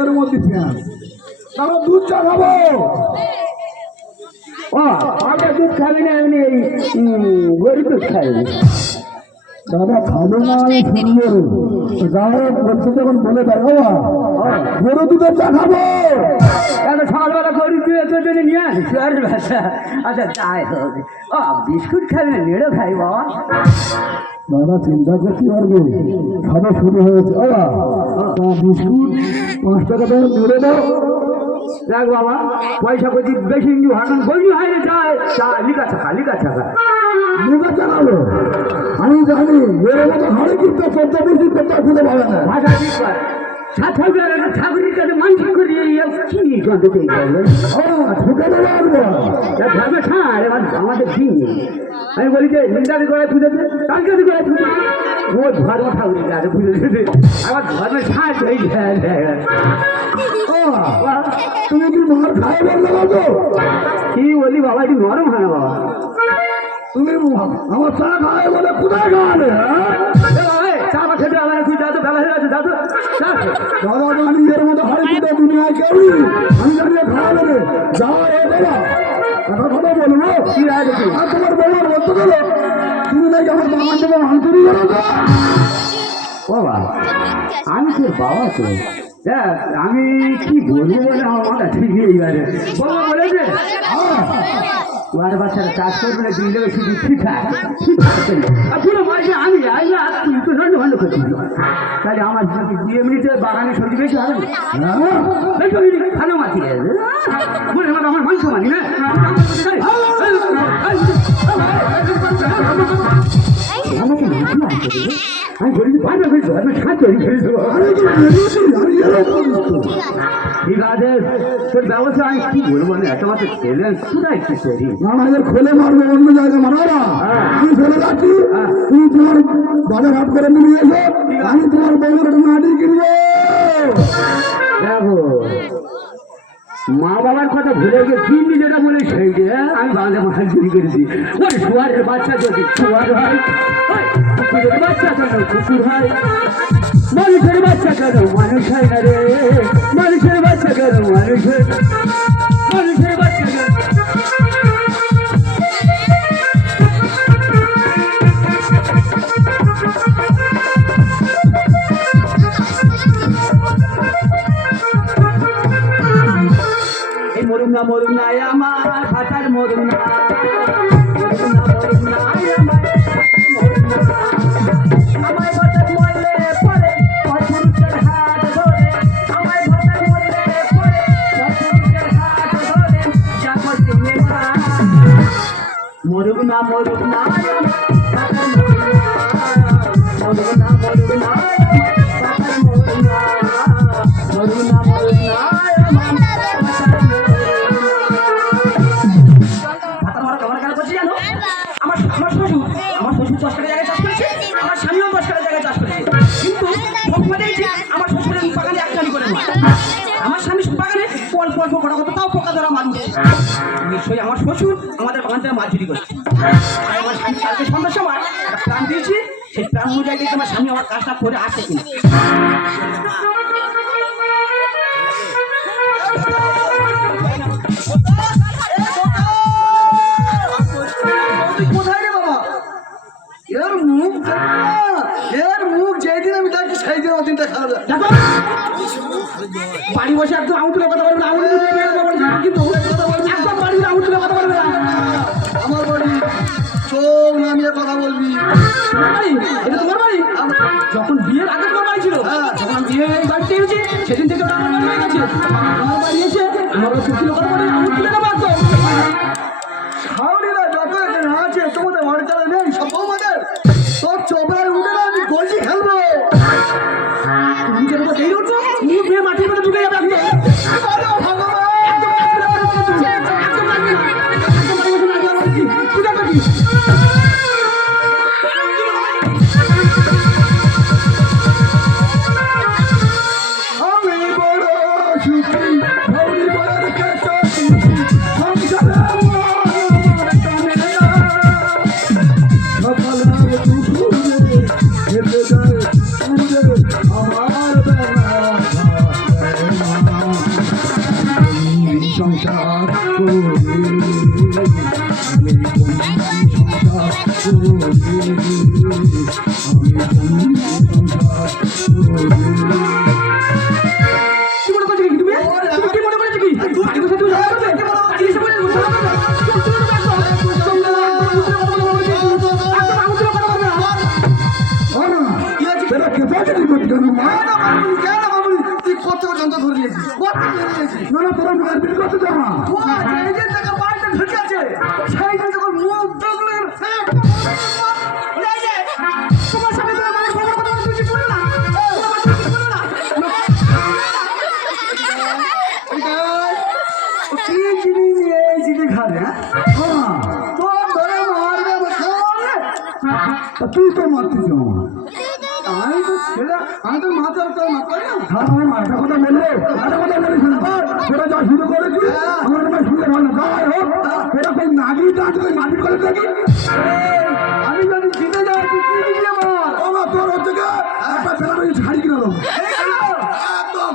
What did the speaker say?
এর মধ্যে ফ্যান তারপর দুধ চা খাবো। পাটা দুধ খাবি না, এমনি এই গরু দুধ খাবি। দাদা খাবো না আমি শুনবো যাও বলছে যখন বলে দেখো গরু দুধের চা খাবো। সকালবেলা গরু দুধ নিয়ে আসি আর ভাষা। আচ্ছা তাই হোক, বিস্কুট খাবি না, নেড়ে খাই বাবা। দাদা চিন্তা করতে পারবে খাওয়া শুরু হয়েছে। বিস্কুট 5 টাকা দাও নেড়ে দাও। দেখ বাবা, পয়সা করছি বেশি হাঁটুন বলি হয় না, যায় চা লিখা থাকা লিখা থাকা লিখা চালালো। আমি জানি এর মতো হাড়ি কিন্তু 14-20 টাকা খুলে পাবে না। ভাষা ঠিক কর। ঠাকুরের কাছে মানুষ করি কি গন্ধ পেয়ে গেলেন ঠুকে দেবো আসবো ধর্মে ছাড় আমাদের দিন। আমি বলি যে নিন্দারি করে পুজো দে, তার কাছে করে পুজো ও ধর্ম ঠাকুরের কাছে পুজো দেবে। আমার ধর্মে ছাড় হয়ে তুমি কি মার খাই বললে বাবু? কি বলি বাবা, একটু নরম হয় না বাবা। তুমি আমার চা খাই বলে কোথায় খাওয়ালে? চা বা খেতে হবে না, তুই যা তো বেলা হয়ে গেছে, যা তো দাদা তুমি এর মতো হাড়ি কিনে দুনিয়ায় কেউ আমি জানিয়ে খাওয়াবে রে। যাও রে বাবা, কথা বলবো কি আছে কি? আর তোমার বাবার বলতে গেলো তুমি নাকি আমার বাবার থেকে আন্তরি করো। বাবা আমি তোর বাবা তো, দেখ আমি কি বলবো বলে আমার মাথা ঠিক এইবারে বাবা বলেছে তোমার বাচ্চারা চাষ করবে দিন দেবে শুধু ঠিক আছে পুরো বয়সে আমি তুই তো নন্ড ভণ্ড করছিস। তাহলে আমার এমনিতে বাগানে সবজি বেশি হবে না, ভালো মাছি মনে হয় আমার মাংস মানি না। আমাকে মাংস মানতে দেবে, আমি বলি ভালো হয়েছে আমি সাহায্য ঠিক আছে তোর ব্যবস্থা আমি কি বলবো না, তোমার তো ছেলে কোথায় কি করি আমাদের খোলে মারবো অন্য জায়গায় মারাবা। আমি চলে যাচ্ছি, তুমি তোমার বাজার হাট করে নিয়ে এসো, আমি তোমার বউয়ের মাটি কিনবো। দেখো মা বাবার কথা ভুলে গিয়ে চিনি যেটা বলে সেই যে আমি বাংলা মাছ চুরি করেছি। ওই শুয়ারের বাচ্চা যদি শুয়ার হয়, কুকুরের বাচ্চা কেন কুকুর হয়, মানুষের বাচ্চা কেন মানুষ হয় না রে, মানুষের বাচ্চা কেন মানুষ হয়, মানুষের বাচ্চা কেন। মরুম না আমার ভাতার মরুম না, আমায় ভাতার মরলে পরে পুরুষের হাত ধরে, আমায় ভাতার মরলে পরে পুরুষের হাত ধরে যা করতে মরুম না ভাতার মরুম না আমার শ্বশুর 10 টাকা জায়গায় চাষ করেছে, আমার স্বামীও 10 টাকা জায়গায় চাষ করেছে, কিন্তু আমার শ্বশুরের বাগানে একটানি করে না, আমার স্বামী বাগানে অল্প অল্প কটা কত তাও পোকা ধরা মানুষ। নিশ্চয়ই আমার শ্বশুর আমাদের বাগান থেকে মাছ চুরি করছে। আর আমার স্বামী কালকে সন্ধ্যার সময় একটা প্রাণ দিয়েছি, সেই প্রাণ অনুযায়ী দেখে আমার স্বামী আমার কাজটা করে আসে কিনা। যেদিন আমি দেখি সেই দিন দিনটা খারাপ। বাড়ি বসে একদম আউটলে কথা বলবে না, কিন্তু একদম বাড়ির আউটলে কথা বলবে না। আমার বাড়ি চোখ নামিয়ে কথা বলবি। এটা তোমার বাড়ি? যখন বিয়ের আগে তোমার বাড়ি ছিল, যখন আমি বিয়ে বাড়িতে এসেছি সেদিন থেকে আমার বাড়ি হয়ে গেছে। আমার বাড়ি এসে আমার সত্যি কথা বলে আমি তুলে নেবো একদম। সাউরিরা যত এখানে আছে তোমাদের বাড়ি চালা নেই সব বৌমাদের, তোর চোপড়ায় উঠে না আমি গলজি খেলবো। নিজের উপর এই উঠছো, মুখ দিয়ে মাটির মধ্যে ঢুকে যাবে আপনি। আমি বড় সুখী, সাউরি বড় কাছে সংসারে বাবুনি কেন বাবুনি তুই কত যন্ত্র ধরে নিয়েছিস কত ধরে নিয়েছিস না না তোরা মারপিট করতে যাও না ও এই যে টাকা বাড়িতে ঢুকে আছে সেই যে যখন মুখ দেখলে তোমার সাথে তোমার বাবার খবর কথা কিছু বলো না কি জিনিস এই জিনিস ঘরে হ্যাঁ তো ধরে মারবে তুই তো মারতিস আমার আমি তো ছেলে আমি তো মাথার তো মাথা না হ্যাঁ আমি মাথা কথা বললে মাথা কথা বলিস না তোরা যা শুরু করেছিস আমার তোমার শুনে ভালো গায়ে হোক তোরা সেই নাগি ডাক ওই মারপিট করে দেখি আমি যদি জিতে যাই তুই কি দিবি আমার আমার তোর হচ্ছে একটা ফেরা ছাড়ি কিনা একদম